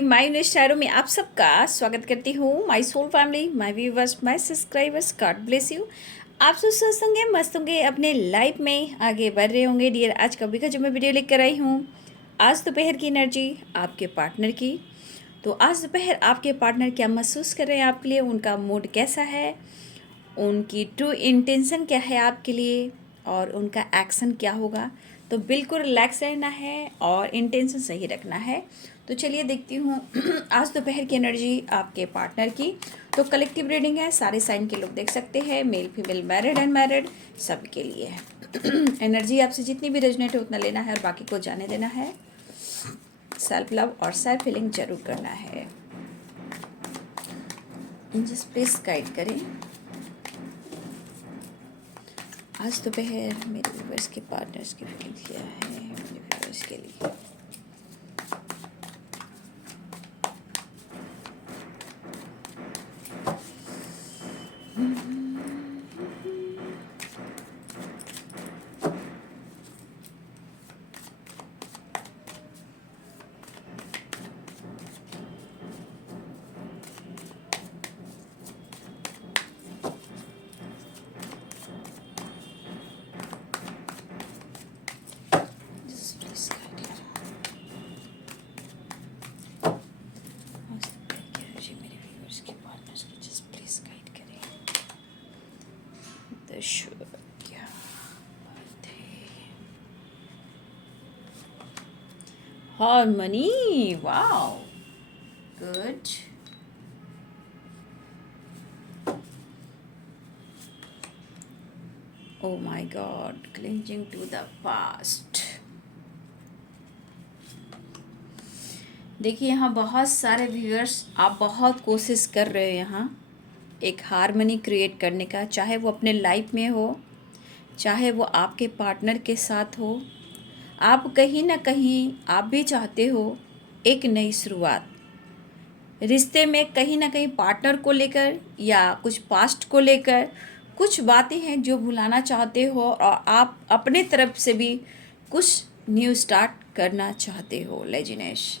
My निष्ठारों में आप सबका स्वागत करती हूँ। My soul family, my viewers, my subscribers, God bless you. आप सब स्वस्थ होंगे, मस्त होंगे, अपने लाइफ में आगे बढ़ रहे होंगे डियर। आज कभी का जो मैं वीडियो लेकर आई हूँ, आज दोपहर की एनर्जी आपके पार्टनर की। तो आज दोपहर आपके पार्टनर क्या महसूस कर रहे हैं आपके लिए, उनका मूड कैसा है, उनकी ट्रू इंटेंशन क्या है आपके लिए और उनका एक्शन क्या होगा। तो बिल्कुल रिलैक्स रहना है और इंटेंशन सही रखना है। तो चलिए देखती हूँ आज दोपहर की एनर्जी आपके पार्टनर की। तो कलेक्टिव रीडिंग है, सारे साइन के लोग देख सकते हैं, मेल फीमेल, मैरिड अनमैरिड, सबके लिए है। एनर्जी आपसे जितनी भी रेजोनेट है उतना लेना है और बाकी को जाने देना है। सेल्फ लव और सेल्फ हीलिंग जरूर करना है। एंजल्स प्लीज गाइड करें आज दोपहर मेरे व्यूवर्स के पार्टनर्स की फीलिंग क्या है मेरे व्यूवर्स के लिए। Harmony, wow, good. Oh my God, clinging to the past. देखिए यहाँ बहुत सारे व्यूअर्स, आप बहुत कोशिश कर रहे हो यहाँ एक हारमनी क्रिएट करने का, चाहे वो अपने लाइफ में हो, चाहे वो आपके पार्टनर के साथ हो। आप कहीं ना कहीं आप भी चाहते हो एक नई शुरुआत रिश्ते में, कहीं ना कहीं पार्टनर को लेकर या कुछ पास्ट को लेकर कुछ बातें हैं जो भुलाना चाहते हो और आप अपने तरफ से भी कुछ न्यू स्टार्ट करना चाहते हो। लेजिनेश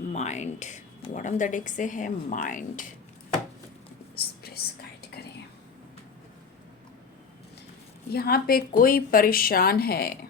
माइंड, बॉटम द डेक से है माइंड, प्लीज गाइड करें। यहाँ पे कोई परेशान है,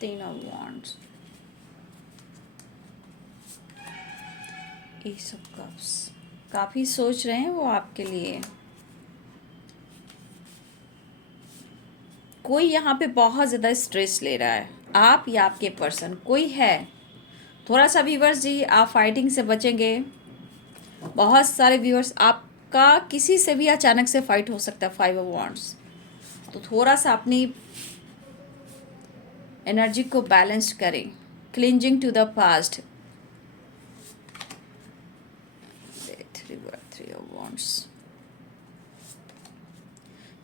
तीन of wands, S of cups. काफ़ी सोच रहे हैं वो आपके लिए। कोई यहाँ पे बहुत ज़्यादा स्ट्रेस ले रहा है, आप या आपके पर्सन कोई है। थोड़ा सा व्यूवर्स जी आप फाइटिंग से बचेंगे। बहुत सारे व्यूवर्स, आपका किसी से भी अचानक से फाइट हो सकता है। 5 ऑफ वांड्स, तो थोड़ा सा अपनी एनर्जी को बैलेंस करें। Clinging to the past, 3 of wands,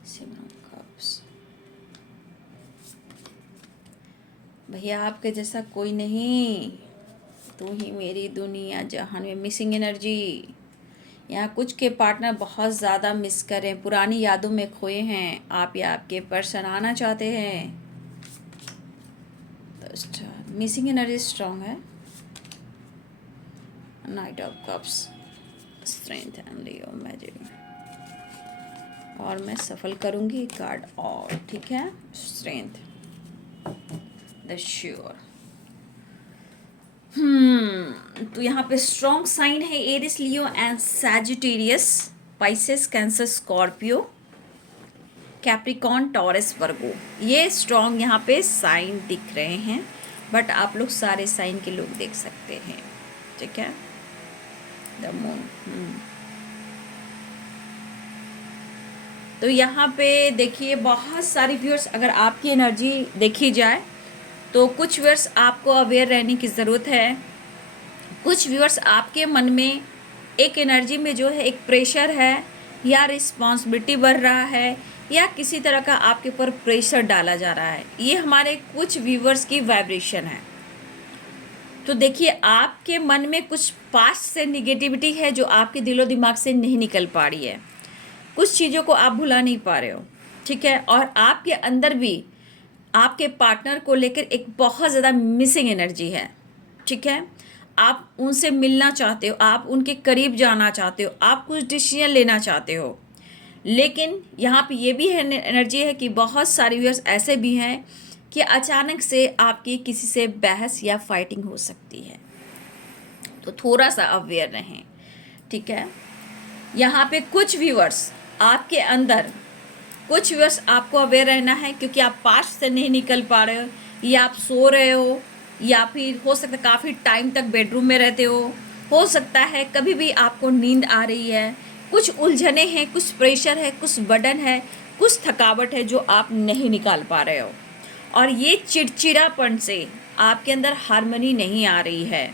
7 of cups. भैया आपके जैसा कोई नहीं, तू ही मेरी दुनिया जहान में। मिसिंग एनर्जी, यहाँ कुछ के पार्टनर बहुत ज़्यादा मिस करें, पुरानी यादों में खोए हैं। आप या आपके पर्सन आना चाहते हैं, तो मिसिंग एनर्जी स्ट्रांग है। Night of cups, strength and Leo magic. और मैं सफल करूँगी कार्ड, और ठीक है, स्ट्रेंथ, द श्योर। तो यहाँ पे स्ट्रॉन्ग साइन है Aries, Leo and Sagittarius, Pisces, Cancer, Scorpio, Capricorn, Taurus, Virgo. ये स्ट्रॉन्ग यहाँ पे साइन दिख रहे हैं, बट आप लोग सारे साइन के लोग देख सकते हैं, ठीक है। द मून, तो यहाँ पे देखिए बहुत सारी व्यूअर्स, अगर आपकी एनर्जी देखी जाए तो कुछ व्यूअर्स आपको अवेयर रहने की ज़रूरत है। कुछ व्यूअर्स आपके मन में एक एनर्जी में जो है एक प्रेशर है, या रिस्पॉन्सिबिलिटी बढ़ रहा है, या किसी तरह का आपके ऊपर प्रेशर डाला जा रहा है। ये हमारे कुछ व्यूअर्स की वाइब्रेशन है। तो देखिए आपके मन में कुछ पास्ट से निगेटिविटी है जो आपके दिलो दिमाग से नहीं निकल पा रही है। कुछ चीज़ों को आप भुला नहीं पा रहे हो, ठीक है। और आपके अंदर भी आपके पार्टनर को लेकर एक बहुत ज़्यादा मिसिंग एनर्जी है, ठीक है। आप उनसे मिलना चाहते हो, आप उनके करीब जाना चाहते हो, आप कुछ डिसीजन लेना चाहते हो, लेकिन यहाँ पे ये भी है एनर्जी है कि बहुत सारे व्यूअर्स ऐसे भी हैं कि अचानक से आपकी किसी से बहस या फाइटिंग हो सकती है। तो थोड़ा सा अवेयर रहें, ठीक है। यहाँ पे कुछ व्यूअर्स आपके अंदर, कुछ व्यूअर्स आपको अवेयर रहना है क्योंकि आप पास्ट से नहीं निकल पा रहे हो, या आप सो रहे हो, या फिर हो सकता है काफ़ी टाइम तक बेडरूम में रहते हो सकता है कभी भी आपको नींद आ रही है, कुछ उलझने हैं, कुछ प्रेशर है, कुछ बर्डन है, कुछ थकावट है जो आप नहीं निकाल पा रहे हो। और ये चिड़चिड़ापन से आपके अंदर हार्मनी नहीं आ रही है,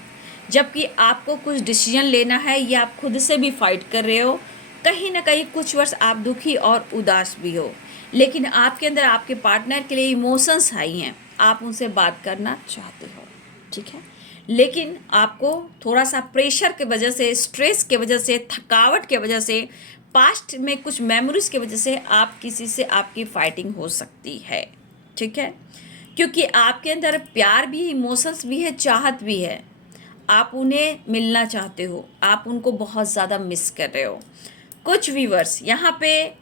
जबकि आपको कुछ डिसीजन लेना है, या आप खुद से भी फाइट कर रहे हो। कहीं ना कहीं कुछ वर्ष आप दुखी और उदास भी हो, लेकिन आपके अंदर आपके पार्टनर के लिए इमोशंस हाई हैं, आप उनसे बात करना चाहते हो, ठीक है। लेकिन आपको थोड़ा सा प्रेशर की वजह से, स्ट्रेस की वजह से, थकावट की वजह से, पास्ट में कुछ मेमोरीज की वजह से आप किसी से आपकी फाइटिंग हो सकती है, ठीक है। क्योंकि आपके अंदर प्यार भी है, इमोशंस भी है, चाहत भी है, आप उन्हें मिलना चाहते हो, आप उनको बहुत ज़्यादा मिस कर रहे हो। कुछ व्यूअर्स यहाँ पे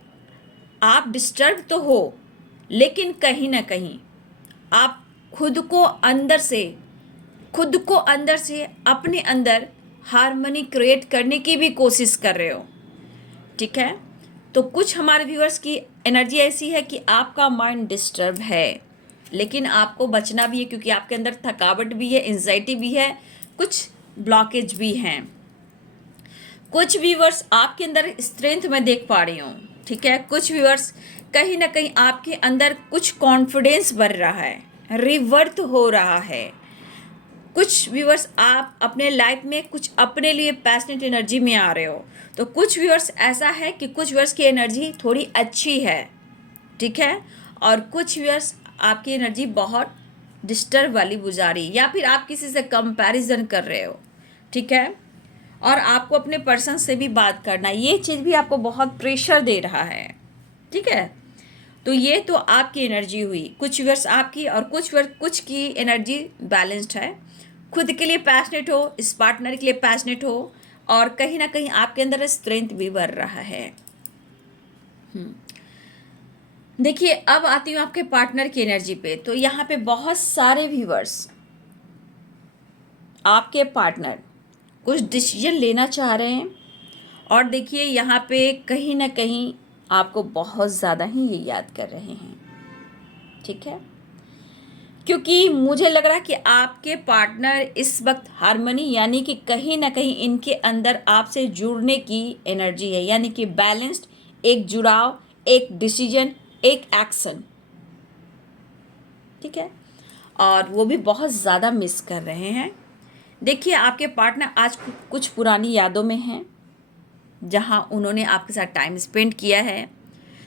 आप डिस्टर्ब तो हो, लेकिन कहीं ना कहीं आप खुद को अंदर से अपने अंदर हार्मनी क्रिएट करने की भी कोशिश कर रहे हो, ठीक है। तो कुछ हमारे व्यूअर्स की एनर्जी ऐसी है कि आपका माइंड डिस्टर्ब है, लेकिन आपको बचना भी है क्योंकि आपके अंदर थकावट भी है, एंजाइटी भी है, कुछ ब्लॉकेज भी हैं। कुछ व्यूअर्स आपके अंदर स्ट्रेंथ में देख पा रही हूँ, ठीक है। कुछ व्यूअर्स कहीं ना कहीं आपके अंदर कुछ कॉन्फिडेंस बढ़ रहा है, रिवर्थ हो रहा है। कुछ व्यूअर्स आप अपने लाइफ में कुछ अपने लिए पैशनेट एनर्जी में आ रहे हो। तो कुछ व्यूअर्स ऐसा है कि कुछ व्यूअर्स की एनर्जी थोड़ी अच्छी है, ठीक है, और कुछ व्यूअर्स आपकी एनर्जी बहुत डिस्टर्ब वाली गुजारी, या फिर आप किसी से कंपैरिजन कर रहे हो, ठीक है। और आपको अपने पर्सन से भी बात करना, ये चीज़ भी आपको बहुत प्रेशर दे रहा है, ठीक है। तो ये तो आपकी एनर्जी हुई, कुछ व्यूअर्स आपकी, और कुछ की एनर्जी बैलेंस्ड है। खुद के लिए पैशनेट हो, इस पार्टनर के लिए पैशनेट हो, और कहीं ना कहीं आपके अंदर स्ट्रेंथ भी बढ़ रहा है। देखिए अब आती हूँ आपके पार्टनर की एनर्जी पे। तो यहाँ पे बहुत सारे व्यूअर्स, आपके पार्टनर कुछ डिसीजन लेना चाह रहे हैं, और देखिए यहाँ पे कहीं ना कहीं आपको बहुत ज़्यादा ही ये याद कर रहे हैं, ठीक है। क्योंकि मुझे लग रहा है कि आपके पार्टनर इस वक्त हार्मनी, यानी कि कहीं ना कहीं इनके अंदर आपसे जुड़ने की एनर्जी है, यानी कि बैलेंस्ड, एक जुड़ाव, एक डिसीजन, एक एक्शन, ठीक है। और वो भी बहुत ज़्यादा मिस कर रहे हैं। देखिए आपके पार्टनर आज कुछ पुरानी यादों में हैं, जहाँ उन्होंने आपके साथ टाइम स्पेंड किया है।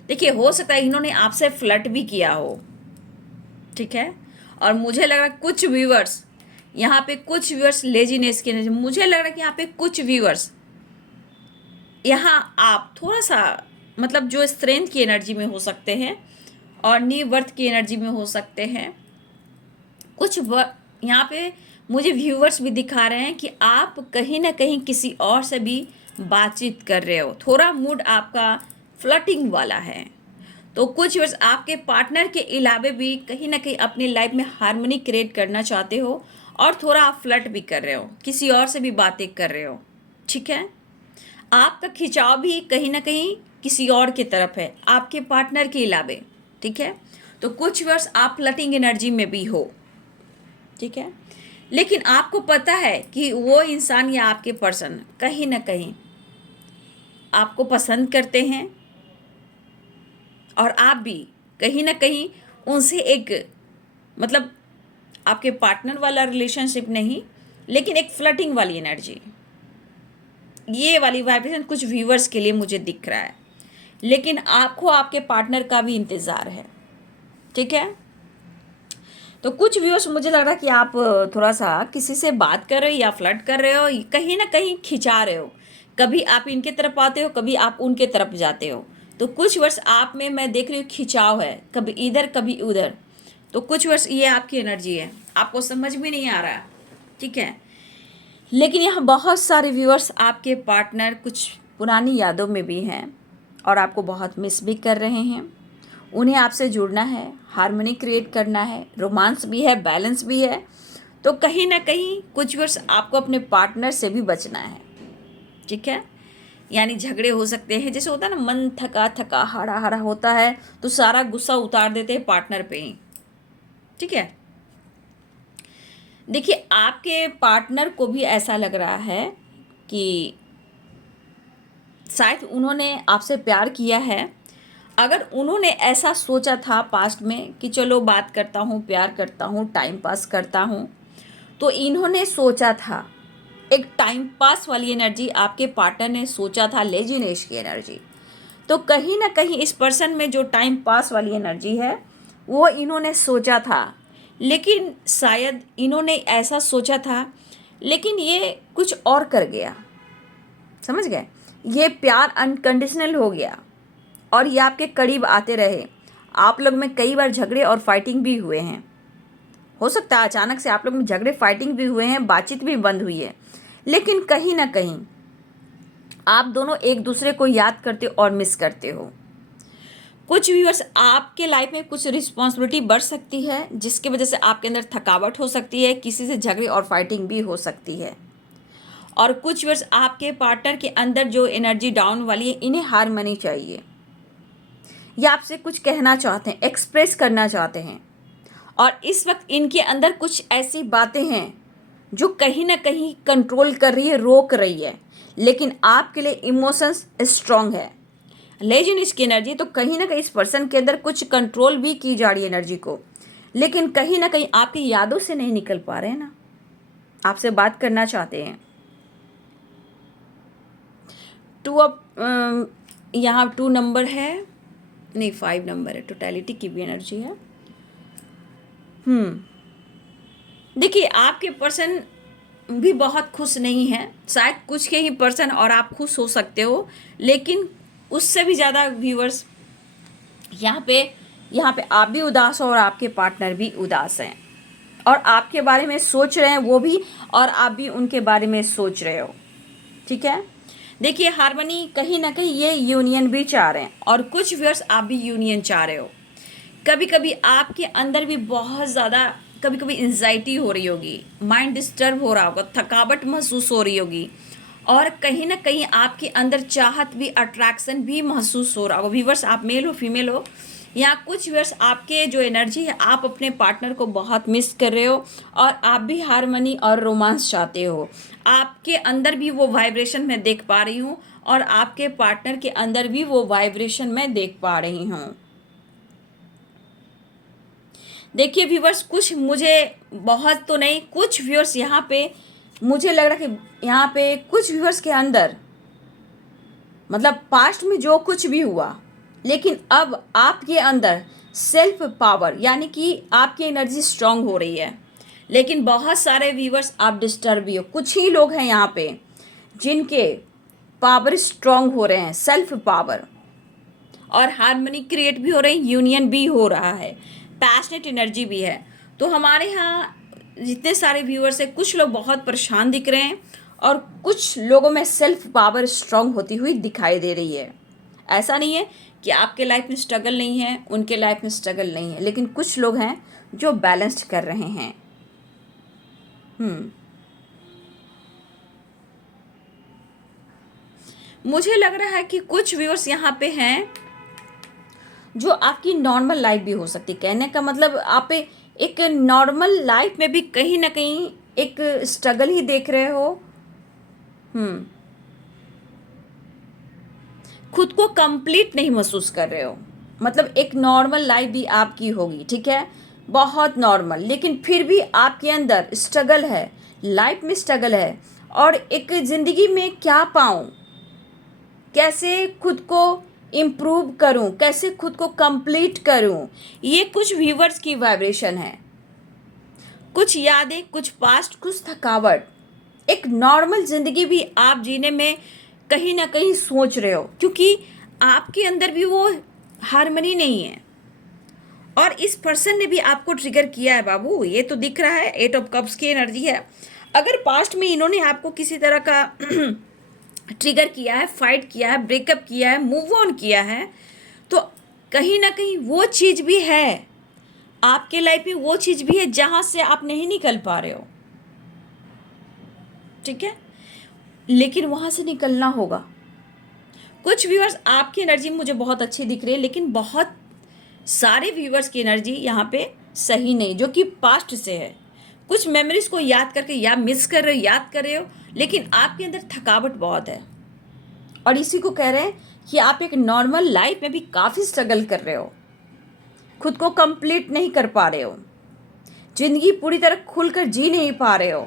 देखिए हो सकता है इन्होंने आपसे फ्लर्ट भी किया हो, ठीक है। और मुझे लग रहा है कुछ व्यूअर्स यहाँ पे, कुछ व्यूअर्स लेजीनेस की एनर्जी, मुझे लग रहा है कि यहाँ पे कुछ व्यूअर्स यहाँ आप थोड़ा सा मतलब जो स्ट्रेंथ की एनर्जी में हो सकते हैं, और न्यू बर्थ की एनर्जी में हो सकते हैं। कुछ यहाँ पे मुझे व्यूअर्स भी दिखा रहे हैं कि आप कहीं ना कहीं किसी और से भी बातचीत कर रहे हो, थोड़ा मूड आपका फ्लर्टिंग वाला है। तो कुछ व्यूअर्स आपके पार्टनर के अलावा भी कहीं ना कहीं अपनी लाइफ में हार्मनी क्रिएट करना चाहते हो, और थोड़ा आप फ्लर्ट भी कर रहे हो, किसी और से भी बातें कर रहे हो, ठीक है। आपका खिंचाव भी कहीं ना कहीं किसी और की तरफ है, आपके पार्टनर के अलावे, ठीक है। तो कुछ वर्ष आप फ्लर्टिंग एनर्जी में भी हो, ठीक है। लेकिन आपको पता है कि वो इंसान या आपके पर्सन कहीं ना कहीं आपको पसंद करते हैं, और आप भी कहीं ना कहीं उनसे एक, मतलब आपके पार्टनर वाला रिलेशनशिप नहीं, लेकिन एक फ्लर्टिंग वाली एनर्जी, ये वाली वाइब्रेशन कुछ व्यूवर्स के लिए मुझे दिख रहा है। लेकिन आपको आपके पार्टनर का भी इंतज़ार है, ठीक है। तो कुछ व्यूअर्स मुझे लग रहा है कि आप थोड़ा सा किसी से बात कर रहे हो या फ्लर्ट कर रहे हो, कहीं ना कहीं खिंचा रहे हो, कभी आप इनके तरफ आते हो, कभी आप उनके तरफ जाते हो। तो कुछ वर्ष आप में मैं देख रही हूँ खिंचाव है, कभी इधर कभी उधर। तो कुछ वर्ष ये आपकी एनर्जी है, आपको समझ में नहीं आ रहा, ठीक है। लेकिन यहाँ बहुत सारे व्यूअर्स आपके पार्टनर कुछ पुरानी यादों में भी हैं और आपको बहुत मिस भी कर रहे हैं। उन्हें आपसे जुड़ना है, हार्मनी क्रिएट करना है, रोमांस भी है, बैलेंस भी है। तो कहीं ना कहीं कुछ वर्ष आपको अपने पार्टनर से भी बचना है, ठीक है। यानी झगड़े हो सकते हैं, जैसे होता है ना, मन थका थका हारा हारा होता है तो सारा गुस्सा उतार देते हैं पार्टनर पे ही, ठीक है। देखिए, आपके पार्टनर को भी ऐसा लग रहा है कि शायद उन्होंने आपसे प्यार किया है। अगर उन्होंने ऐसा सोचा था पास्ट में कि चलो बात करता हूँ, प्यार करता हूँ, टाइम पास करता हूँ, तो इन्होंने सोचा था एक टाइम पास वाली एनर्जी, आपके पार्टनर ने सोचा था लेजीनेस की एनर्जी। तो कहीं ना कहीं इस पर्सन में जो टाइम पास वाली एनर्जी है वो इन्होंने सोचा था, लेकिन शायद इन्होंने ऐसा सोचा था, लेकिन ये कुछ और कर गया, समझ गए। ये प्यार अनकंडीशनल हो गया और ये आपके करीब आते रहे। आप लोग में कई बार झगड़े और फाइटिंग भी हुए हैं, हो सकता है अचानक से आप लोग में झगड़े फाइटिंग भी हुए हैं, बातचीत भी बंद हुई है, लेकिन कहीं ना कहीं आप दोनों एक दूसरे को याद करते और मिस करते हो। कुछ व्यूअर्स, आपके लाइफ में कुछ रिस्पॉन्सिबिलिटी बढ़ सकती है, जिसकी वजह से आपके अंदर थकावट हो सकती है, किसी से झगड़े और फाइटिंग भी हो सकती है। और कुछ व्यूअर्स, आपके पार्टनर के अंदर जो एनर्जी डाउन वाली है, इन्हें हार्मनी चाहिए, या आपसे कुछ कहना चाहते हैं, एक्सप्रेस करना चाहते हैं। और इस वक्त इनके अंदर कुछ ऐसी बातें हैं जो कहीं ना कहीं कंट्रोल कर रही है, रोक रही है, लेकिन आपके लिए इमोशंस स्ट्रांग है। लेकिन इसकी एनर्जी, तो कहीं ना कहीं इस पर्सन के अंदर कुछ कंट्रोल भी की जा रही है एनर्जी को, लेकिन कहीं ना कहीं आपकी यादों से नहीं निकल पा रहे हैं ना, आपसे बात करना चाहते हैं। टू अब यहाँ 2 नंबर है, नहीं 5 नंबर है, टोटलिटी की भी एनर्जी है। देखिए, आपके पर्सन भी बहुत खुश नहीं है, शायद कुछ के ही पर्सन और आप खुश हो सकते हो, लेकिन उससे भी ज़्यादा व्यूअर्स यहाँ पे आप भी उदास हो और आपके पार्टनर भी उदास हैं, और आपके बारे में सोच रहे हैं वो भी, और आप भी उनके बारे में सोच रहे हो, ठीक है। देखिए, हार्मनी कहीं ना कहीं ये यूनियन भी चाह रहे हैं, और कुछ व्यूअर्स आप भी यूनियन चाह रहे हो। कभी कभी आपके अंदर भी बहुत ज़्यादा, कभी कभी एंजाइटी हो रही होगी, माइंड डिस्टर्ब हो रहा होगा, थकावट महसूस हो रही होगी, और कहीं ना कहीं आपके अंदर चाहत भी, अट्रैक्शन भी महसूस हो रहा होगा। व्यूअर्स, आप मेल हो फीमेल हो, या कुछ व्यूअर्स आपके जो एनर्जी है, आप अपने पार्टनर को बहुत मिस कर रहे हो, और आप भी हार्मनी और रोमांस चाहते हो। आपके अंदर भी वो वाइब्रेशन मैं देख पा रही हूँ, और आपके पार्टनर के अंदर भी वो वाइब्रेशन मैं देख पा रही हूँ। देखिए व्यूअर्स, कुछ मुझे, बहुत तो नहीं, कुछ व्यूअर्स यहाँ पे मुझे लग रहा है कि यहाँ पे कुछ व्यूअर्स के अंदर, मतलब पास्ट में जो कुछ भी हुआ, लेकिन अब आपके अंदर सेल्फ पावर, यानी कि आपकी एनर्जी स्ट्रांग हो रही है। लेकिन बहुत सारे व्यूअर्स आप डिस्टर्ब भी हो, कुछ ही लोग हैं यहाँ पे जिनके पावर स्ट्रांग हो रहे हैं, सेल्फ पावर, और हार्मनी क्रिएट भी हो रही है, यूनियन भी हो रहा है, पैशनेट एनर्जी भी है। तो हमारे यहाँ जितने सारे व्यूअर्स हैं, कुछ लोग बहुत परेशान दिख रहे हैं, और कुछ लोगों में सेल्फ पावर स्ट्रांग होती हुई दिखाई दे रही है। ऐसा नहीं है कि आपके लाइफ में स्ट्रगल नहीं है, उनके लाइफ में स्ट्रगल नहीं है, लेकिन कुछ लोग हैं जो बैलेंस्ड कर रहे हैं। हम्म मुझे लग रहा है कि कुछ व्यूअर्स यहाँ पे हैं जो आपकी नॉर्मल लाइफ भी हो सकती है। कहने का मतलब आप एक नॉर्मल लाइफ में भी कहीं ना कहीं एक स्ट्रगल ही देख रहे हो। हम्म खुद को कंप्लीट नहीं महसूस कर रहे हो। मतलब एक नॉर्मल लाइफ भी आपकी होगी, ठीक है, बहुत नॉर्मल, लेकिन फिर भी आपके अंदर स्ट्रगल है, लाइफ में स्ट्रगल है। और एक ज़िंदगी में क्या पाऊँ, कैसे खुद को इम्प्रूव करूं, कैसे खुद को कंप्लीट करूं, ये कुछ व्यूवर्स की वाइब्रेशन है। कुछ यादें, कुछ पास्ट, कुछ थकावट। एक नॉर्मल ज़िंदगी भी आप जीने में कहीं ना कहीं सोच रहे हो, क्योंकि आपके अंदर भी वो हार्मनी नहीं है। और इस पर्सन ने भी आपको ट्रिगर किया है बाबू, ये तो दिख रहा है। 8 ऑफ कप्स की एनर्जी है। अगर पास्ट में इन्होंने आपको किसी तरह का ट्रिगर किया है, फाइट किया है, ब्रेकअप किया है, मूव ऑन किया है, तो कहीं ना कहीं वो चीज़ भी है आपके लाइफ में, वो चीज़ भी है जहाँ से आप नहीं निकल पा रहे हो, ठीक है, लेकिन वहाँ से निकलना होगा। कुछ व्यूअर्स आपकी एनर्जी मुझे बहुत अच्छी दिख रही है, लेकिन बहुत सारे व्यूअर्स की एनर्जी यहाँ पे सही नहीं, जो कि पास्ट से है। कुछ मेमोरीज को याद करके या मिस कर रहे हो, याद कर रहे हो, लेकिन आपके अंदर थकावट बहुत है। और इसी को कह रहे हैं कि आप एक नॉर्मल लाइफ में भी काफ़ी स्ट्रगल कर रहे हो, खुद को कंप्लीट नहीं कर पा रहे हो, जिंदगी पूरी तरह खुलकर जी नहीं पा रहे हो।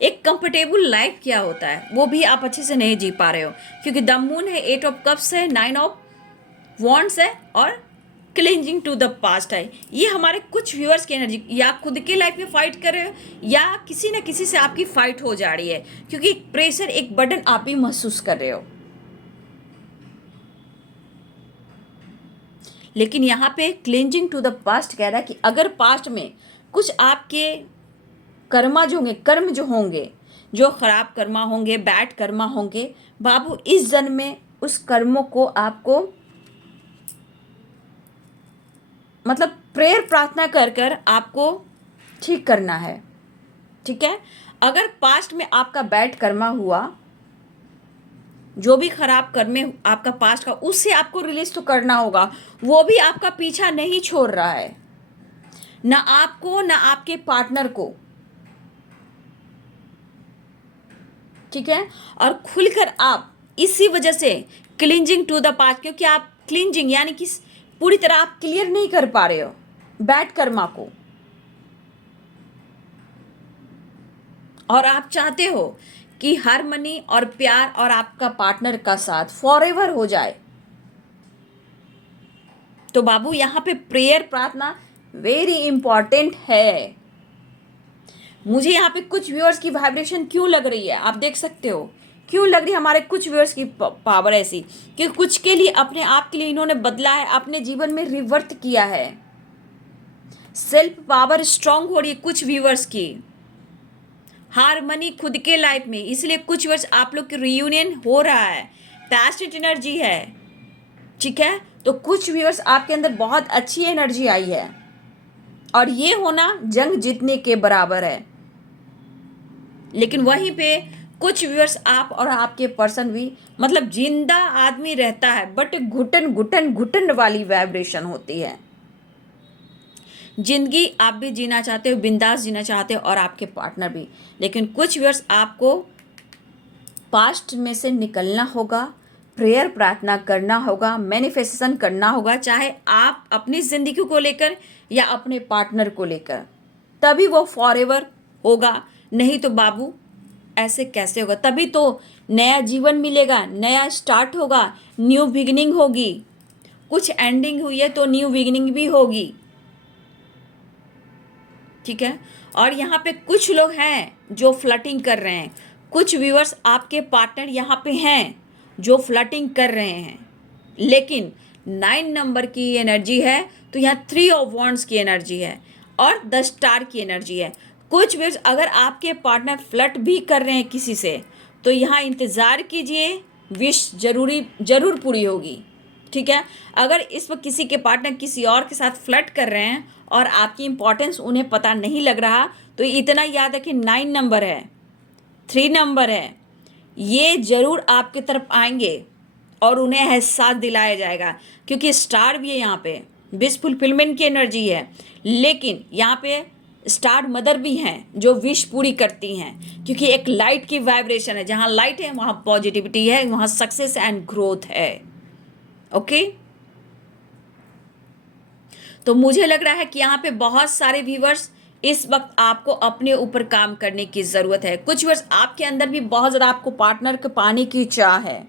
एक कंफर्टेबल लाइफ क्या होता है वो भी आप अच्छे से नहीं जी पा रहे हो, क्योंकि द मून है, 8 ऑफ कप्स है, 9 ऑफ वॉन्ड्स है, और क्लिंजिंग टू द पास्ट है। ये हमारे कुछ व्यूअर्स की एनर्जी, या खुद के लाइफ में फाइट कर रहे हो, या किसी न किसी से आपकी फाइट हो जा रही है, क्योंकि एक प्रेशर, एक बर्डन आप भी महसूस कर रहे हो। लेकिन यहाँ पे क्लिंजिंग टू द पास्ट कह रहा है कि अगर पास्ट में कुछ आपके कर्मा जो होंगे, कर्म जो होंगे, जो खराब कर्मा होंगे, बैड कर्मा होंगे, बाबू इस जन्म में उस कर्मों को आपको मतलब प्रेयर प्रार्थना कर कर आपको ठीक करना है, ठीक है। अगर पास्ट में आपका बैड कर्मा हुआ, जो भी खराब कर्मे आपका पास्ट का, उससे आपको रिलीज तो करना होगा। वो भी आपका पीछा नहीं छोड़ रहा है, ना आपको ना आपके पार्टनर को, ठीक है। और खुलकर आप इसी वजह से क्लिंजिंग टू द पास्ट, क्योंकि आप क्लिंजिंग यानी कि पूरी तरह आप क्लियर नहीं कर पा रहे हो बैड कर्मा को, और आप चाहते हो कि हार्मनी और प्यार और आपका पार्टनर का साथ फॉरएवर हो जाए। तो बाबू यहाँ पे प्रेयर प्रार्थना वेरी इंपॉर्टेंट है। मुझे यहाँ पे कुछ व्यूअर्स की वाइब्रेशन क्यों लग रही है, आप देख सकते हो क्यों लग रही है। हमारे कुछ व्यूअर्स की पावर ऐसी कि कुछ के लिए, अपने आप के लिए इन्होंने बदला है, अपने जीवन में रिवर्ट किया है, सेल्फ पावर स्ट्रांग हो रही है कुछ व्यूअर्स की, हारमनी खुद के लाइफ में। इसलिए कुछ व्यूअर्स आप लोग की रियूनियन हो रहा है, पैशनेट एनर्जी है, ठीक है। तो कुछ व्यूअर्स आपके अंदर बहुत अच्छी एनर्जी आई है, और ये होना जंग जीतने के बराबर है। लेकिन वहीं पे कुछ व्यूअर्स आप और आपके पर्सन भी, मतलब जिंदा आदमी रहता है, बट घुटन घुटन घुटन वाली वाइब्रेशन होती है। जिंदगी आप भी जीना चाहते हो, बिंदास जीना चाहते हो, और आपके पार्टनर भी। लेकिन कुछ व्यूअर्स आपको पास्ट में से निकलना होगा, प्रेयर प्रार्थना करना होगा, मैनिफेस्टेशन करना होगा, चाहे आप अपनी ज़िंदगी को लेकर या अपने पार्टनर को लेकर, तभी वो फॉरएवर होगा। नहीं तो बाबू ऐसे कैसे होगा। तभी तो नया जीवन मिलेगा, नया स्टार्ट होगा, न्यू बिगिनिंग होगी। कुछ एंडिंग हुई है तो न्यू बिगिनिंग भी होगी, ठीक है। और यहाँ पे कुछ लोग हैं जो फ्लर्टिंग कर रहे हैं, कुछ व्यूअर्स आपके पार्टनर यहाँ पे हैं जो फ्लर्टिंग कर रहे हैं, लेकिन 9 नंबर की एनर्जी है, तो यहाँ 3 ऑफ वॉन्ड्स की एनर्जी है और 10 स्टार की एनर्जी है। कुछ व्यूअर्स अगर आपके पार्टनर फ्लर्ट भी कर रहे हैं किसी से, तो यहाँ इंतज़ार कीजिए, विश जरूर पूरी होगी, ठीक है। अगर इस वक्त किसी के पार्टनर किसी और के साथ फ्लर्ट कर रहे हैं और आपकी इंपॉर्टेंस उन्हें पता नहीं लग रहा, तो इतना याद है कि 9 नंबर है, 3 नंबर है, ये ज़रूर आपकी तरफ आएंगे और उन्हें एहसास दिलाया जाएगा, क्योंकि स्टार भी है यहाँ पे, विश फुलफिलमेंट की एनर्जी है। लेकिन यहाँ पे स्टार मदर भी हैं जो विश पूरी करती हैं, क्योंकि एक लाइट की वाइब्रेशन है, जहाँ लाइट है वहाँ पॉजिटिविटी है, वहाँ सक्सेस एंड ग्रोथ है। ओके, तो मुझे लग रहा है कि यहाँ पे बहुत सारे व्यूवर्स इस वक्त आपको अपने ऊपर काम करने की ज़रूरत है। कुछ व्यूवर्स आपके अंदर भी बहुत ज़्यादा आपको पार्टनर के पाने की चाह है,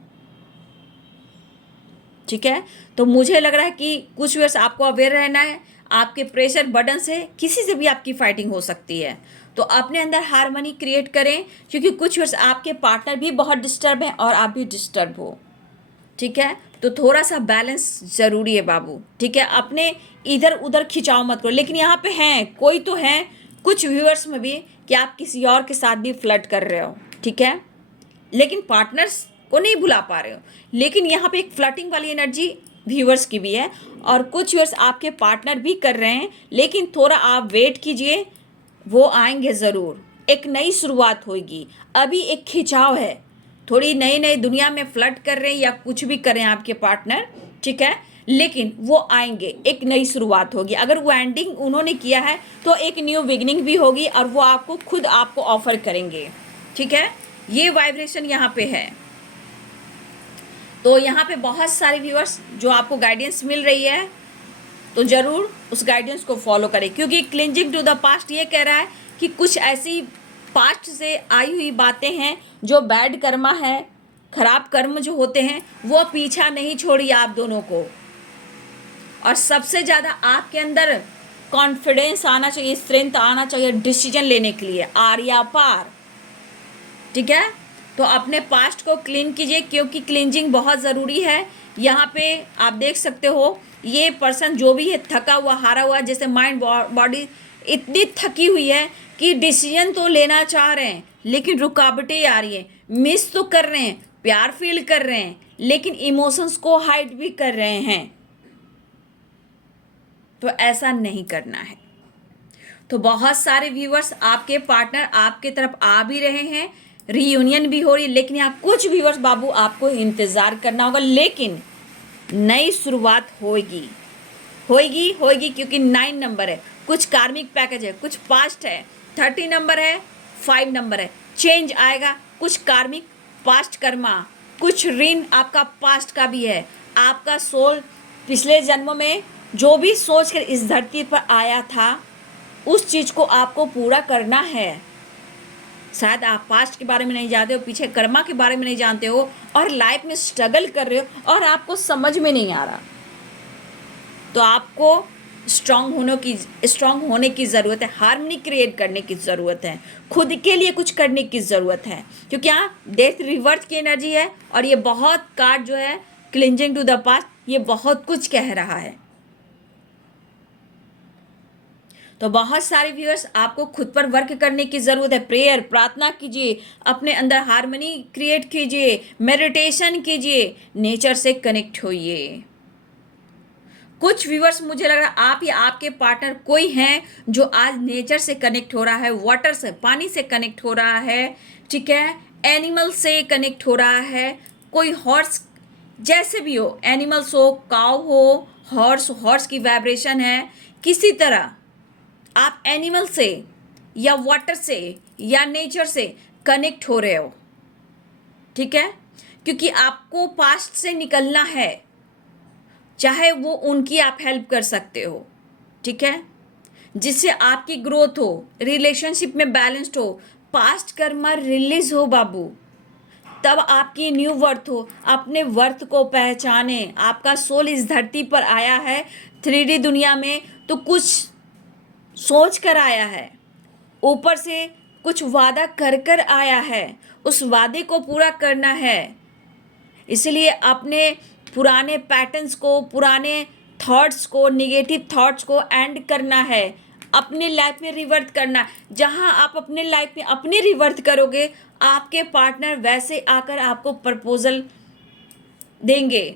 ठीक है। तो मुझे लग रहा है कि कुछ व्यूवर्स आपको अवेयर रहना है, आपके प्रेशर बटन से किसी से भी आपकी फाइटिंग हो सकती है, तो अपने अंदर हार्मनी क्रिएट करें, क्योंकि कुछ व्यूवर्स आपके पार्टनर भी बहुत डिस्टर्ब हैं और आप भी डिस्टर्ब हो, ठीक है। तो थोड़ा सा बैलेंस ज़रूरी है बाबू, ठीक है। अपने इधर उधर खिंचाव मत करो। लेकिन यहाँ पे हैं, कोई तो हैं कुछ व्यूअर्स में भी कि आप किसी और के साथ भी फ्लर्ट कर रहे हो, ठीक है, लेकिन पार्टनर्स को नहीं भुला पा रहे हो। लेकिन यहाँ पे एक फ्लर्टिंग वाली एनर्जी व्यूअर्स की भी है, और कुछ व्यूअर्स आपके पार्टनर भी कर रहे हैं, लेकिन थोड़ा आप वेट कीजिए, वो आएंगे ज़रूर। एक नई शुरुआत होगी, अभी एक खिंचाव है, थोड़ी नई नई दुनिया में फ्लर्ट कर रहे हैं या कुछ भी कर रहे हैं आपके पार्टनर, ठीक है, लेकिन वो आएंगे, एक नई शुरुआत होगी। अगर वो एंडिंग उन्होंने किया है तो एक न्यू बिगिनिंग भी होगी, और वो आपको खुद आपको ऑफर करेंगे, ठीक है। ये वाइब्रेशन यहाँ पे है। तो यहाँ पे बहुत सारे व्यूअर्स जो आपको गाइडेंस मिल रही है, तो ज़रूर उस गाइडेंस को फॉलो करें, क्योंकि क्लिंजिंग टू द पास्ट ये कह रहा है कि कुछ ऐसी पास्ट से आई हुई बातें हैं जो बैड कर्मा है, खराब कर्म जो होते हैं, वो पीछा नहीं छोड़ी आप दोनों को। और सबसे ज़्यादा आपके अंदर कॉन्फिडेंस आना चाहिए, स्ट्रेंथ आना चाहिए डिसीजन लेने के लिए, आर या पार, ठीक है। तो अपने पास्ट को क्लीन कीजिए, क्योंकि क्लींजिंग बहुत ज़रूरी है। यहाँ पे आप देख सकते हो, ये पर्सन जो भी है थका हुआ, हारा हुआ, जैसे माइंड बॉडी इतनी थकी हुई है कि डिसीजन तो लेना चाह रहे हैं, लेकिन रुकावटें आ रही हैं, मिस तो कर रहे हैं, प्यार फील कर रहे हैं, लेकिन इमोशंस को हाइड भी कर रहे हैं। तो ऐसा नहीं करना है। तो बहुत सारे व्यूवर्स आपके पार्टनर आपके तरफ आ भी रहे हैं, रीयूनियन भी हो रही है, लेकिन यहाँ कुछ व्यूवर्स बाबू आपको इंतज़ार करना होगा। लेकिन नई शुरुआत होगी होगी होगी, क्योंकि 9 नंबर है, कुछ कार्मिक पैकेज है, कुछ पास्ट है, 30 नंबर है, 5 नंबर है, चेंज आएगा, कुछ कार्मिक पास्ट कर्मा, कुछ ऋण आपका पास्ट का भी है। आपका सोल पिछले जन्मों में जो भी सोच कर इस धरती पर आया था, उस चीज़ को आपको पूरा करना है। शायद आप पास्ट के बारे में नहीं जानते हो, पीछे कर्मा के बारे में नहीं जानते हो, और लाइफ में स्ट्रगल कर रहे हो और आपको समझ में नहीं आ रहा, तो आपको स्ट्रांग होने की ज़रूरत है, हार्मनी क्रिएट करने की ज़रूरत है, खुद के लिए कुछ करने की ज़रूरत है, क्योंकि यहाँ डेथ रिवर्स की एनर्जी है, और ये बहुत कार्ड जो है क्लिंजिंग टू द पास्ट, ये बहुत कुछ कह रहा है। तो बहुत सारे व्यूअर्स आपको खुद पर वर्क करने की ज़रूरत है। प्रेयर, प्रार्थना कीजिए, अपने अंदर हार्मनी क्रिएट कीजिए, मेडिटेशन कीजिए, नेचर से कनेक्ट होइए। कुछ व्यूअर्स मुझे लग रहा है आप या आपके पार्टनर कोई हैं जो आज नेचर से कनेक्ट हो रहा है, वाटर से, पानी से कनेक्ट हो रहा है, ठीक है, एनिमल से कनेक्ट हो रहा है, कोई हॉर्स, जैसे भी हो, एनिमल्स हो, काव हो, हॉर्स की वाइब्रेशन है, किसी तरह आप एनिमल से या वाटर से या नेचर से कनेक्ट हो रहे हो, ठीक है, क्योंकि आपको पास्ट से निकलना है, चाहे वो उनकी आप हेल्प कर सकते हो, ठीक है, जिससे आपकी ग्रोथ हो, रिलेशनशिप में बैलेंस्ड हो, पास्ट कर्मा रिलीज हो बाबू, तब आपकी न्यू वर्थ हो। अपने वर्थ को पहचाने। आपका सोल इस धरती पर आया है 3D दुनिया में, तो कुछ सोच कर आया है, ऊपर से कुछ वादा कर कर आया है, उस वादे को पूरा करना है। इसलिए अपने पुराने पैटर्न्स को, पुराने थॉट्स को, निगेटिव थॉट्स को एंड करना है, अपने लाइफ में रिवर्ट करना। जहाँ आप अपने लाइफ में अपने रिवर्ट करोगे, आपके पार्टनर वैसे आकर आपको प्रपोजल देंगे,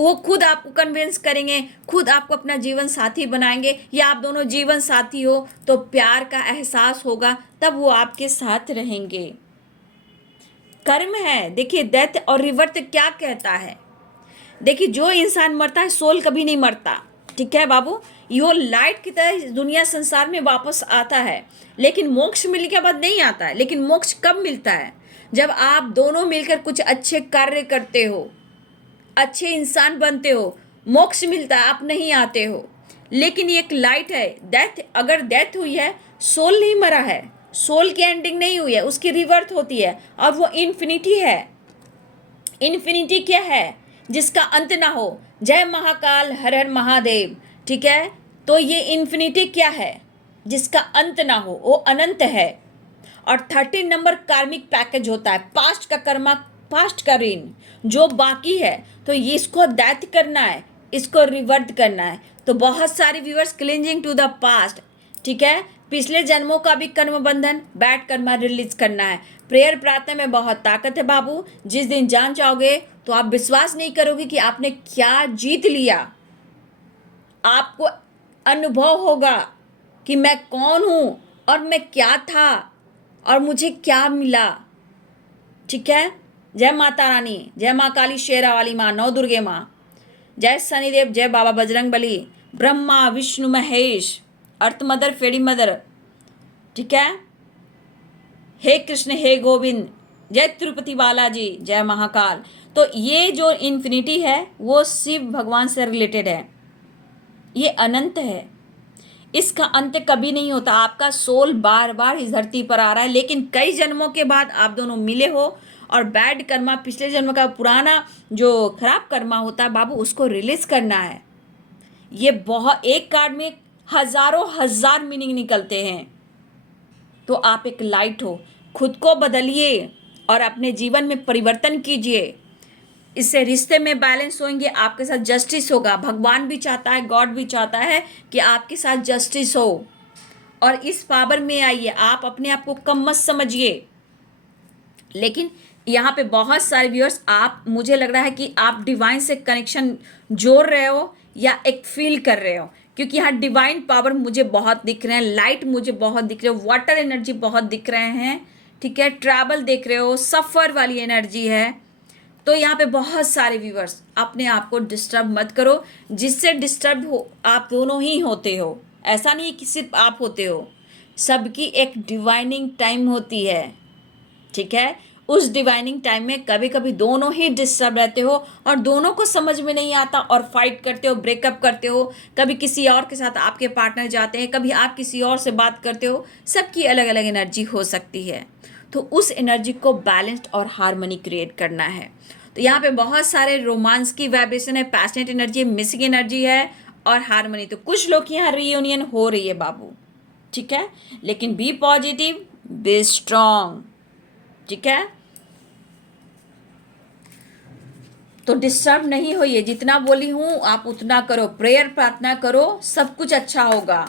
वो खुद आपको कन्विंस करेंगे, खुद आपको अपना जीवन साथी बनाएंगे, या आप दोनों जीवन साथी हो तो प्यार का एहसास होगा, तब वो आपके साथ रहेंगे। कर्म है, देखिए डेथ और रिवर्थ क्या कहता है। देखिए जो इंसान मरता है, सोल कभी नहीं मरता, ठीक है बाबू। यो लाइट की तरह दुनिया संसार में वापस आता है, लेकिन मोक्ष मिलने के बाद नहीं आता है। लेकिन मोक्ष कब मिलता है? जब आप दोनों मिलकर कुछ अच्छे कार्य करते हो, अच्छे इंसान बनते हो, मोक्ष मिलता है, आप नहीं आते हो। लेकिन ये एक लाइट है। डेथ, अगर डेथ हुई है, सोल नहीं मरा है, सोल की एंडिंग नहीं हुई है, उसकी रिवर्थ होती है, और वो इन्फिनिटी है। इन्फिनिटी क्या है? जिसका अंत ना हो। जय महाकाल, हर हर महादेव, ठीक है। तो ये इन्फिनिटी क्या है? जिसका अंत ना हो, वो अनंत है। और 13 नंबर कार्मिक पैकेज होता है, पास्ट का कर्मा, पास्ट का ऋण जो बाकी है, तो ये इसको दैथ करना है, इसको रिवर्ट करना है। तो बहुत सारे viewers clinging to the past, ठीक है, पिछले जन्मों का भी कर्म बंधन, बैड कर्मा रिलीज करना है। प्रेयर प्रार्थना में बहुत ताकत है बाबू। जिस दिन जान जाओगे तो आप विश्वास नहीं करोगे कि आपने क्या जीत लिया। आपको अनुभव होगा कि मैं कौन हूं और मैं क्या था और मुझे क्या मिला, ठीक है। जय माता रानी, जय माँ काली, शेरा वाली माँ, नौ दुर्गे माँ, जय शनिदेव, जय बाबा बजरंग बली, ब्रह्मा विष्णु महेश, अर्थ मदर, फेड़ी मदर, ठीक है। हे कृष्ण, हे गोविंद, जय तिरुपति बालाजी, जय महाकाल। तो ये जो इन्फिनिटी है वो शिव भगवान से रिलेटेड है, ये अनंत है, इसका अंत कभी नहीं होता। आपका सोल बार बार इस धरती पर आ रहा है, लेकिन कई जन्मों के बाद आप दोनों मिले हो, और बैड कर्मा, पिछले जन्म का पुराना जो खराब कर्मा होता है बाबू, उसको रिलीज करना है। ये बहुत, एक कार्ड में हजारों हजार मीनिंग निकलते हैं। तो आप एक लाइट हो, खुद को बदलिए और अपने जीवन में परिवर्तन कीजिए। इससे रिश्ते में बैलेंस होंगे, आपके साथ जस्टिस होगा। भगवान भी चाहता है, गॉड भी चाहता है कि आपके साथ जस्टिस हो, और इस पावर में आइए। आप अपने आप को कम मत समझिए। लेकिन यहाँ पे बहुत सारे व्यूअर्स, आप, मुझे लग रहा है कि आप डिवाइन से कनेक्शन जोड़ रहे हो या एक फील कर रहे हो, क्योंकि यहाँ डिवाइन पावर मुझे बहुत दिख रहे हैं, लाइट मुझे बहुत दिख रहे हो, वाटर एनर्जी बहुत दिख रहे हैं, ठीक है। ट्रैवल देख रहे हो, सफ़र वाली एनर्जी है। तो यहाँ पे बहुत सारे व्यूअर्स, अपने आप को डिस्टर्ब मत करो। जिससे डिस्टर्ब हो, आप दोनों ही होते हो, ऐसा नहीं कि सिर्फ आप होते हो। सबकी एक डिवाइनिंग टाइम होती है, ठीक है। उस डिवाइनिंग टाइम में कभी कभी दोनों ही डिस्टर्ब रहते हो, और दोनों को समझ में नहीं आता, और फाइट करते हो, ब्रेकअप करते हो। कभी किसी और के साथ आपके पार्टनर जाते हैं, कभी आप किसी और से बात करते हो। सबकी अलग अलग एनर्जी हो सकती है, तो उस एनर्जी को बैलेंस्ड और हार्मनी क्रिएट करना है। तो यहाँ पे बहुत सारे रोमांस की वाइब्रेशन है, पैशनेट एनर्जी, मिसिंग एनर्जी है, और हार्मनी। तो कुछ लोग की यहाँ रीयूनियन हो रही है बाबू, ठीक है। लेकिन बी पॉजिटिव, बी स्ट्रॉन्ग, ठीक है। तो डिस्टर्ब नहीं होइए, जितना बोली हूँ आप उतना करो, प्रेयर प्रार्थना करो, सब कुछ अच्छा होगा।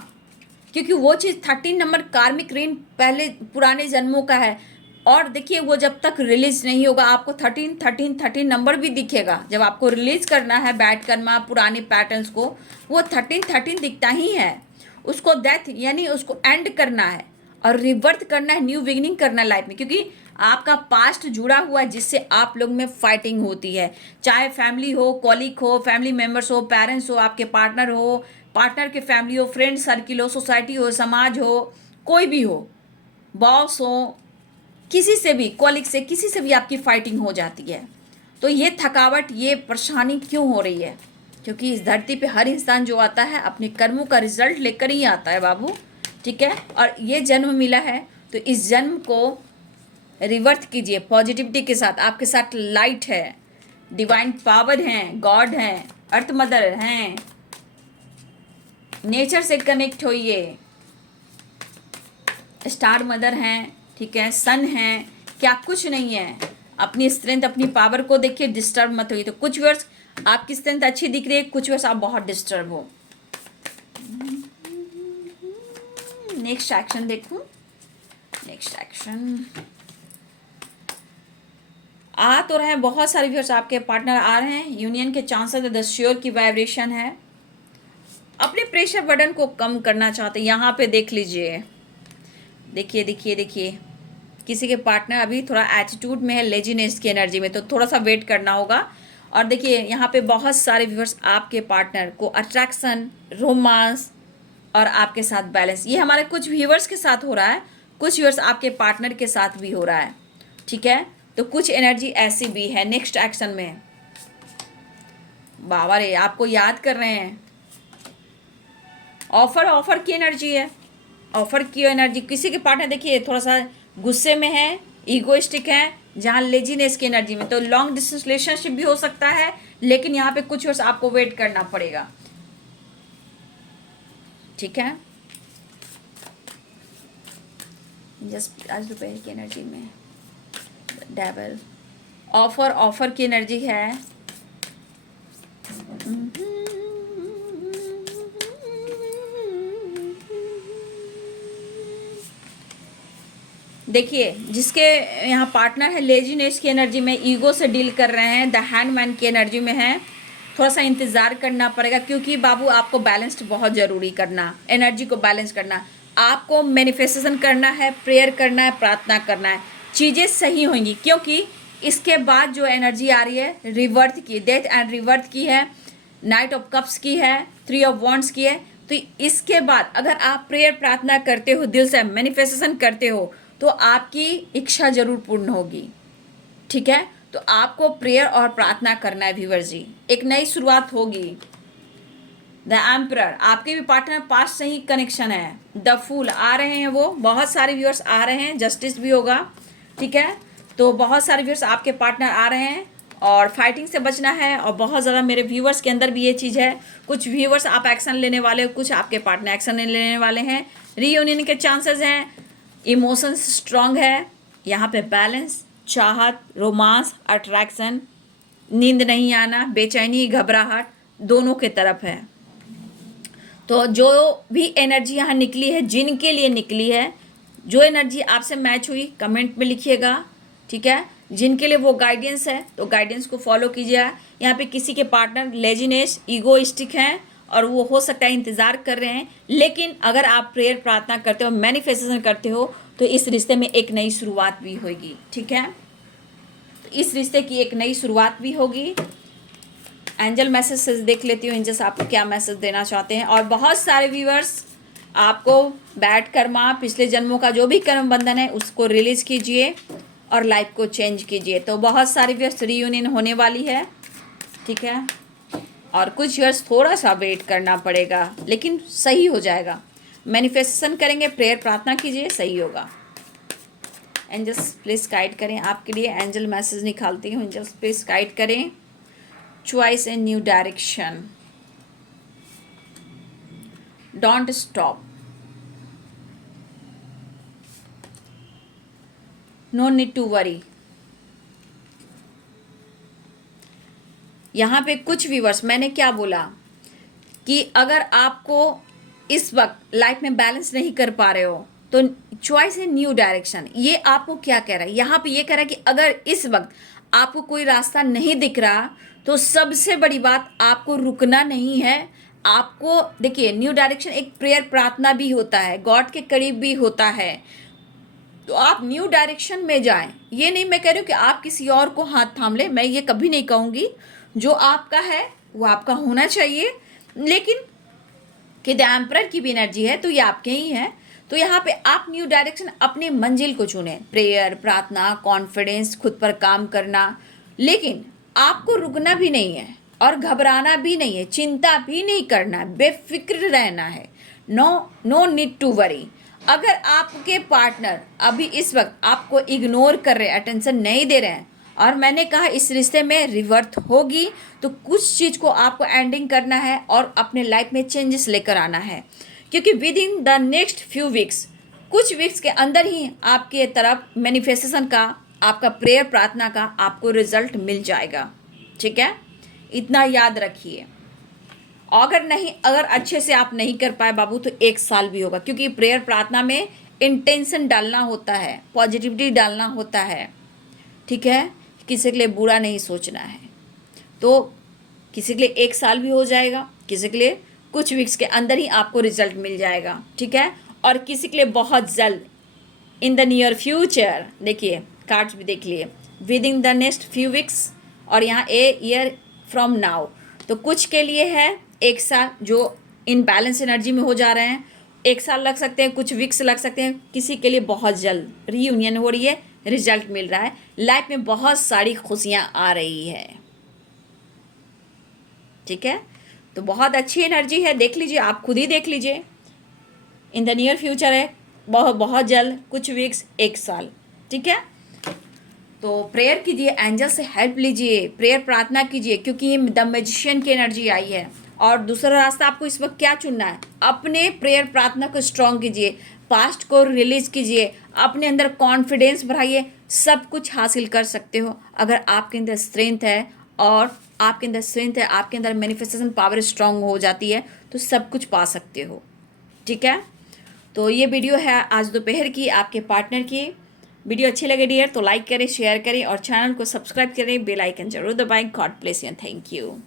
क्योंकि वो चीज़ 13 नंबर कार्मिक ऋण पहले पुराने जन्मों का है। और देखिए, वो जब तक रिलीज नहीं होगा, आपको 13 नंबर भी दिखेगा। जब आपको रिलीज करना है बैड कर्मा, पुराने पैटर्न्स को, वो 13 दिखता ही है। उसको डेथ यानी उसको एंड करना है, और रिवर्थ करना है, न्यू बिगिनिंग करना है लाइफ में। क्योंकि आपका पास्ट जुड़ा हुआ है, जिससे आप लोग में फाइटिंग होती है। चाहे फैमिली हो, कॉलीग हो, फैमिली मेम्बर्स हो, पेरेंट्स हो, आपके पार्टनर हो, पार्टनर के फैमिली हो, फ्रेंड सर्किल हो, सोसाइटी हो, समाज हो, कोई भी हो, बॉस हो, किसी से भी, कॉलीग से, किसी से भी आपकी फाइटिंग हो जाती है। तो ये थकावट, ये परेशानी क्यों हो रही है? क्योंकि इस धरती पे हर इंसान जो आता है अपने कर्मों का रिजल्ट लेकर ही आता है बाबू, ठीक है। और ये जन्म मिला है, तो इस जन्म को रिवर्थ कीजिए पॉजिटिविटी के साथ। आपके साथ लाइट है, डिवाइन पावर हैं, गॉड हैं, अर्थ मदर हैं, नेचर से कनेक्ट होइए, स्टार मदर हैं, ठीक है, सन हैं, क्या कुछ नहीं है। अपनी स्ट्रेंथ, अपनी पावर को देखिए, डिस्टर्ब मत होइए। तो कुछ वर्ष आपकी स्ट्रेंथ अच्छी दिख रही है, कुछ वर्ष आप बहुत डिस्टर्ब हो। नेक्स्ट एक्शन देखूं, नेक्स्ट एक्शन, आ तो रहे हैं, बहुत सारे व्यूअर्स आपके पार्टनर आ रहे हैं, यूनियन के चांसेस है, द श्योर की वाइब्रेशन है, अपने प्रेशर बर्डन को कम करना चाहते हैं। यहाँ पे देख लीजिए, देखिए देखिए देखिए, किसी के पार्टनर अभी थोड़ा एटीट्यूड में है, लेजीनेस की एनर्जी में, तो थोड़ा सा वेट करना होगा। और देखिए यहाँ पे बहुत सारे व्यूअर्स आपके पार्टनर को अट्रैक्शन, रोमांस और आपके साथ बैलेंस, ये हमारे कुछ व्यूअर्स के साथ हो रहा है, कुछ व्यूअर्स आपके पार्टनर के साथ भी हो रहा है, ठीक है। तो कुछ एनर्जी ऐसी भी है नेक्स्ट एक्शन में। बाबा रे, आपको याद कर रहे हैं। ऑफर की एनर्जी है, ऑफर की एनर्जी। किसी के पार्टनर देखिए थोड़ा सा गुस्से में है, ईगोइस्टिक है, जहाँ लेजीनेस की एनर्जी में, तो लॉन्ग डिस्टेंस रिलेशनशिप भी हो सकता है, लेकिन यहाँ पे कुछ वर्ष आपको वेट करना पड़ेगा, ठीक है। जस्ट आज दोपहर की एनर्जी में डेविल, ऑफर की एनर्जी है। देखिए जिसके यहाँ पार्टनर है लेजीनेस की एनर्जी में, ईगो से डील कर रहे हैं, द हैंडमैन की एनर्जी में है, थोड़ा सा इंतज़ार करना पड़ेगा, क्योंकि बाबू आपको बैलेंस्ड बहुत ज़रूरी करना, एनर्जी को बैलेंस करना, आपको मैनिफेस्टेशन करना है, प्रेयर करना है, प्रार्थना करना है, चीज़ें सही होंगी। क्योंकि इसके बाद जो एनर्जी आ रही है रिवर्थ की, डेथ एंड रिवर्थ की है, नाइट ऑफ कप्स की है, 3 ऑफ वॉन्ड्स की है। तो इसके बाद अगर आप प्रेयर प्रार्थना करते हो, दिल से मैनिफेस्टेशन करते हो, तो आपकी इच्छा जरूर पूर्ण होगी, ठीक है। तो आपको प्रेयर और प्रार्थना करना है व्यूअर्स जी, एक नई शुरुआत होगी। द एम्परर, आपके भी पार्टनर पास से ही कनेक्शन है, द फूल आ रहे हैं, वो बहुत सारे व्यूअर्स आ रहे हैं, जस्टिस भी होगा, ठीक है। तो बहुत सारे व्यूअर्स आपके पार्टनर आ रहे हैं और फाइटिंग से बचना है। और बहुत ज़्यादा मेरे व्यूअर्स के अंदर भी ये चीज़ है, कुछ व्यूअर्स आप एक्शन लेने वाले हो, कुछ आपके पार्टनर एक्शन लेने वाले हैं, रीयूनियन के चांसेस हैं, इमोशंस स्ट्रांग है, यहाँ पे बैलेंस, चाहत, रोमांस, अट्रैक्शन, नींद नहीं आना, बेचैनी, घबराहट दोनों के तरफ है। तो जो भी एनर्जी यहाँ निकली है, जिनके लिए निकली है, जो एनर्जी आपसे मैच हुई कमेंट में लिखिएगा, ठीक है। जिनके लिए वो गाइडेंस है तो गाइडेंस को फॉलो कीजिए। यहाँ पे किसी के पार्टनर लेजीनेस, ईगोइस्टिक हैं और वो हो सकता है इंतज़ार कर रहे हैं, लेकिन अगर आप प्रेयर प्रार्थना करते हो, मैनिफेस्टेशन करते हो, तो इस रिश्ते में एक नई शुरुआत भी होगी, ठीक है। तो इस रिश्ते की एक नई शुरुआत भी होगी। एंजल मैसेज से देख लेती हूँ एंजल्स आपको क्या मैसेज देना चाहते हैं। और बहुत सारे व्यूअर्स आपको बैड कर्मा, पिछले जन्मों का जो भी कर्म बंधन है उसको रिलीज कीजिए और लाइफ को चेंज कीजिए। तो बहुत सारे व्यूअर्स रीयूनियन होने वाली है, ठीक है। और कुछ व्यूअर्स थोड़ा सा वेट करना पड़ेगा, लेकिन सही हो जाएगा। मैनिफेस्टेशन करेंगे, प्रेयर प्रार्थना कीजिए, सही होगा। एंजल्स प्लीज़ गाइड करें, आपके लिए एंजल मैसेज निकालती हूँ। एंजल्स प्लीज़ गाइड करें, choice in new direction, don't stop, no need to worry। यहाँ पे कुछ व्यूअर्स, मैंने क्या बोला कि अगर आपको इस वक्त लाइफ में बैलेंस नहीं कर पा रहे हो तो चॉइस इन न्यू डायरेक्शन, ये आपको क्या कह रहा है यहाँ पे, ये कह रहा है कि अगर इस वक्त आपको कोई रास्ता नहीं दिख रहा तो सबसे बड़ी बात, आपको रुकना नहीं है। आपको देखिए न्यू डायरेक्शन एक प्रेयर प्रार्थना भी होता है, गॉड के करीब भी होता है, तो आप न्यू डायरेक्शन में जाएं। ये नहीं मैं कह रही हूँ कि आप किसी और को हाथ थाम ले, मैं ये कभी नहीं कहूँगी। जो आपका है वो आपका होना चाहिए, लेकिन कि द एम्परर की भी एनर्जी है तो ये आपके ही है। तो यहाँ पे आप न्यू डायरेक्शन, अपनी मंजिल को चुनें, प्रेयर प्रार्थना, कॉन्फिडेंस, खुद पर काम करना, लेकिन आपको रुकना भी नहीं है और घबराना भी नहीं है, चिंता भी नहीं करना है, बेफिक्र रहना है। No need to worry. अगर आपके पार्टनर अभी इस वक्त आपको इग्नोर कर रहे हैं, अटेंशन नहीं दे रहे हैं, और मैंने कहा इस रिश्ते में रिवर्थ होगी, तो कुछ चीज़ को आपको एंडिंग करना है और अपने लाइफ में चेंजेस लेकर आना है, क्योंकि with in the next few weeks, कुछ वीक्स के अंदर ही आपके तरफ मैनिफेस्टेशन का, आपका प्रेयर प्रार्थना का आपको रिजल्ट मिल जाएगा, ठीक है। इतना याद रखिए। अगर अच्छे से आप नहीं कर पाए बाबू तो 1 साल भी होगा, क्योंकि प्रेयर प्रार्थना में इंटेंशन डालना होता है, पॉजिटिविटी डालना होता है, ठीक है, किसी के लिए बुरा नहीं सोचना है। तो किसी के लिए 1 साल भी हो जाएगा, किसी के लिए कुछ वीक्स के अंदर ही आपको रिजल्ट मिल जाएगा, ठीक है। और किसी के लिए बहुत जल्द, इन द नियर फ्यूचर। देखिए कार्ड्स भी देख लिए, with in the next few weeks, और यहाँ ए ईयर फ्रॉम नाउ। तो कुछ के लिए है 1 साल, जो इनबैलेंस एनर्जी में हो जा रहे हैं, 1 साल लग सकते हैं, कुछ वीक्स लग सकते हैं। किसी के लिए बहुत जल्द रीयूनियन हो रही है, रिजल्ट मिल रहा है, लाइफ में बहुत सारी खुशियाँ आ रही है, ठीक है। तो बहुत अच्छी एनर्जी है, देख लीजिए, आप खुद ही देख लीजिए। इन द नियर फ्यूचर है, बहुत जल्द, कुछ वीक्स, 1 साल, ठीक है। तो प्रेयर कीजिए, एंजल से हेल्प लीजिए, प्रेयर प्रार्थना कीजिए, क्योंकि ये द मैजिशियन की एनर्जी आई है। और दूसरा रास्ता आपको इस वक्त क्या चुनना है, अपने प्रेयर प्रार्थना को स्ट्रॉन्ग कीजिए, पास्ट को रिलीज कीजिए, अपने अंदर कॉन्फिडेंस बढ़ाइए, सब कुछ हासिल कर सकते हो अगर आपके अंदर स्ट्रेंथ है। और आपके अंदर स्ट्रेंथ है, आपके अंदर मैनिफेस्टेशन पावर स्ट्रांग हो जाती है, तो सब कुछ पा सकते हो, ठीक है। तो ये वीडियो है आज दोपहर की आपके पार्टनर की। वीडियो अच्छी लगे डियर तो लाइक करें, शेयर करें और चैनल को सब्सक्राइब करें, बेल आइकन जरूर दबाएं। God bless you, thank you.